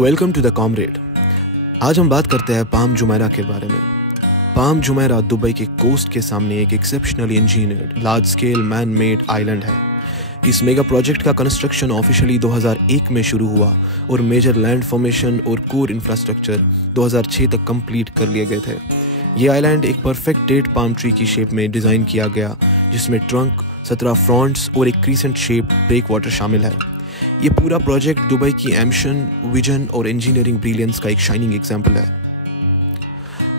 Welcome to the comrade. आज हम बात करते हैं पाम जुमेरा के बारे में। पाम जुमेरा दुबई के कोस्ट के सामने एक exceptionally engineered large scale man made island है। इस मेगा प्रोजेक्ट का कंस्ट्रक्शन ऑफिशियली 2001 में शुरू हुआ और मेजर लैंड फॉर्मेशन और कोर इंफ्रास्ट्रक्चर 2006 तक कंप्लीट कर लिए गए थे। ये आइलैंड एक परफेक्ट डेट पाम ट्री की शेप में डिज़ाइन किया गया, जिसमें ट्रंक, 17 फ्रंट्स और एक क्रीसेंट शेप ब्रेक वाटर शामिल है। ये पूरा प्रोजेक्ट दुबई की एम्बिशन, विजन और इंजीनियरिंग ब्रिलियंस का एक शाइनिंग एग्जाम्पल है।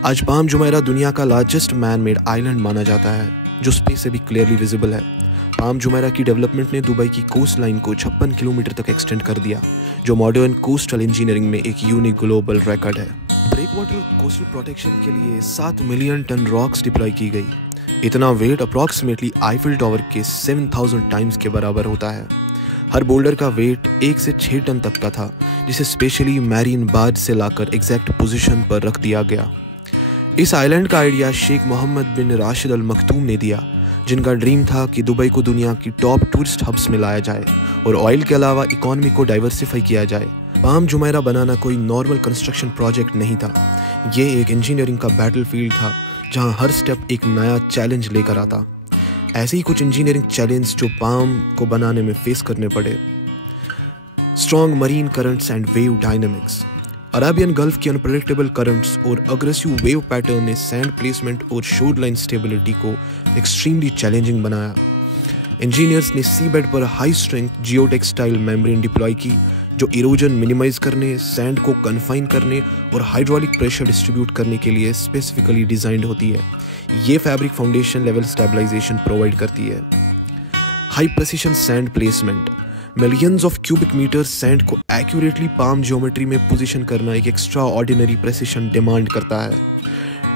आज पाम जुमेरा दुनिया का लार्जेस्ट मैन मेड आइलैंड माना जाता है, जो स्पेस से भी क्लियरली विजिबल है। पाम जुमेरा की डेवलपमेंट ने दुबई की कोस्ट लाइन को 56 किलोमीटर तक एक्सटेंड कर दिया, जो मॉडर्न कोस्टल इंजीनियरिंग में एक यूनिक ग्लोबल रिकॉर्ड है। ब्रेक वाटर कोस्टल प्रोटेक्शन के लिए 7 मिलियन टन रॉक्स डिप्लॉय की गई। इतना वेट अप्रॉक्सीमेटली आईफिल टावर के 7000 टाइम्स के बराबर होता है। हर बोल्डर का वेट 1 से 6 टन तक का था, जिसे स्पेशली मैरीन बार्ज से लाकर एग्जैक्ट पोजीशन पर रख दिया गया। इस आइलैंड का आइडिया शेख मोहम्मद बिन राशिद अल मखदूम ने दिया, जिनका ड्रीम था कि दुबई को दुनिया की टॉप टूरिस्ट हब्स में लाया जाए और ऑयल के अलावा इकोनॉमी को डाइवर्सिफाई किया जाए। पाम जुमेरा बनाना कोई नॉर्मल कंस्ट्रक्शन प्रोजेक्ट नहीं था। ये एक इंजीनियरिंग का बैटलफील्ड था, जहां हर स्टेप एक नया चैलेंज लेकर आता। ऐसे ही कुछ इंजीनियरिंग चैलेंज जो पाम को बनाने में फेस करने पड़े। Strong marine currents and wave dynamics. Arabian gulf की अनप्रेडिक्टेबल करंट्स और अग्रेसिव वेव पैटर्न ने सैंड प्लेसमेंट और शोरलाइन स्टेबिलिटी को एक्सट्रीमली चैलेंजिंग बनाया। इंजीनियर्स ने सी बेड पर high strength geotextile membrane deploy की, जो इरोजन मिनिमाइज करने, सैंड को कन्फाइन करने और हाइड्रोलिक प्रेशर डिस्ट्रीब्यूट करने के लिए स्पेसिफिकली डिजाइंड होती है। ये fabric foundation level stabilization provide करती है। High precision sand placement. Millions of cubic metre sand को एक्यूरेटली पाम ज्योमेट्री में पोजीशन करना एक एक्स्ट्रा ऑर्डिनरी प्रेसिशन डिमांड करता है।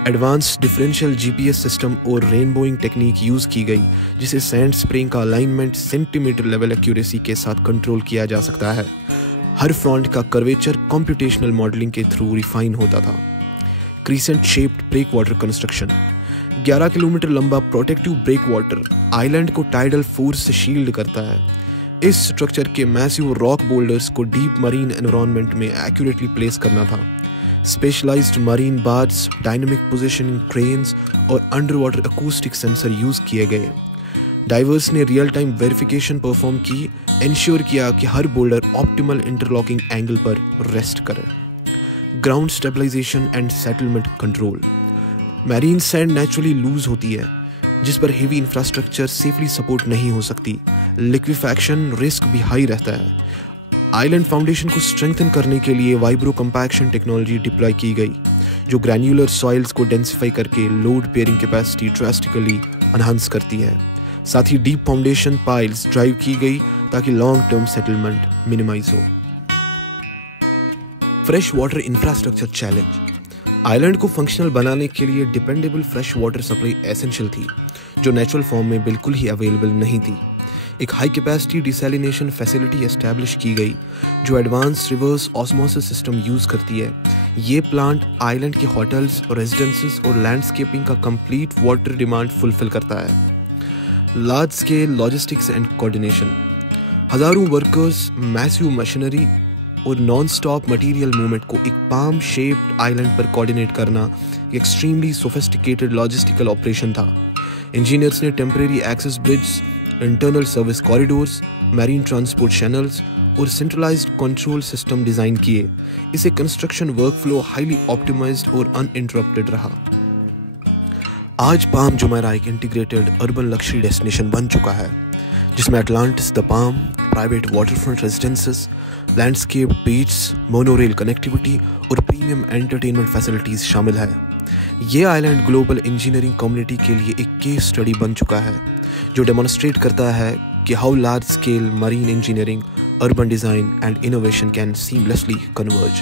एडवांस डिफरेंशियल जीपीएस सिस्टम और रेनबोइंग टेक्निक यूज की गई, जिसे सैंड स्प्रेइंग का अलाइनमेंट सेंटीमीटर लेवल एक्यूरेसी के साथ कंट्रोल किया जा सकता है। हर फ्रंट का कर्वेचर कंप्यूटेशनल मॉडलिंग के थ्रू रिफाइन होता था। Crescent shaped breakwater construction. 11 kilometre लंबा प्रोटेक्टिव ब्रेक वाटर आइलैंड को टाइडल फोर्स से शील्ड करता है। इस स्ट्रक्चर के मैसिव रॉक बोल्डर्स को डीप मरीन एनवायरनमेंट में एक्यूरेटली प्लेस करना था। Specialized marine bars, dynamic positioning cranes और under water acoustic sensor use किए गए। डाइवर्स ने रियल टाइम वेरिफिकेशन परफॉर्म की, इंश्योर किया कि हर बोल्डर ऑप्टिमल इंटरलॉकिंग एंगल पर रेस्ट करे। Ground stabilization and settlement control. Marine sand naturally loose होती है, जिस पर हेवी इंफ्रास्ट्रक्चर सेफली सपोर्ट नहीं हो सकती। लिक्विफैक्शन रिस्क भी हाई रहता है। आइलैंड फाउंडेशन को स्ट्रेंथन करने के लिए वाइब्रो कंपैक्शन टेक्नोलॉजी डिप्लॉय की गई, जो ग्रैन्युलर सॉइल्स को डेंसिफाई करके load bearing capacity drastically enhance करती है। साथ ही डीप फाउंडेशन पाइल्स ड्राइव की गई ताकि लॉन्ग टर्म सेटलमेंट मिनिमाइज हो। Fresh water infrastructure challenge. Island को फंक्शनल बनाने के लिए dependable fresh water supply essential थी, जो नेचुरल फॉर्म में बिल्कुल ही अवेलेबल नहीं थी। एक high capacity desalination facility establish की गई, जो advance reverse osmosis system use करती है। ये प्लांट आइलैंड के होटल्स, रेजिडेंसेस और लैंडस्केपिंग का कंप्लीट वाटर डिमांड फुलफिल करता है। Large scale logistics and coordination. हजारों वर्कर्स, मैसिव मशीनरी और नॉन स्टॉप मटेरियल मूवमेंट को एक पाम शेप्ड आइलैंड पर कोऑर्डिनेट करना एक्सट्रीमली सोफिस्टिकेटेड लॉजिस्टिकल ऑपरेशन था। इंजीनियर्स ने temporary access bridge, internal service corridors, marine transport channels और सेंट्रलाइज्ड कंट्रोल सिस्टम डिजाइन किए। इसे कंस्ट्रक्शन वर्कफ्लो हाईली ऑप्टिमाइज्ड और अनइंटरप्टेड रहा। आज पाम जुमेरा एक इंटीग्रेटेड अर्बन लक्जरी डेस्टिनेशन बन चुका है, जिसमें Atlantis the Palm, private waterfront residences, landscape beaches, monorail connectivity और प्रीमियम एंटरटेनमेंट फैसिलिटीज शामिल है। ये आइलैंड ग्लोबल इंजीनियरिंग कम्युनिटी के लिए एक केस स्टडी बन चुका है, जो डेमोन्स्ट्रेट करता है कि how large scale marine engineering, urban design and innovation can seamlessly converge.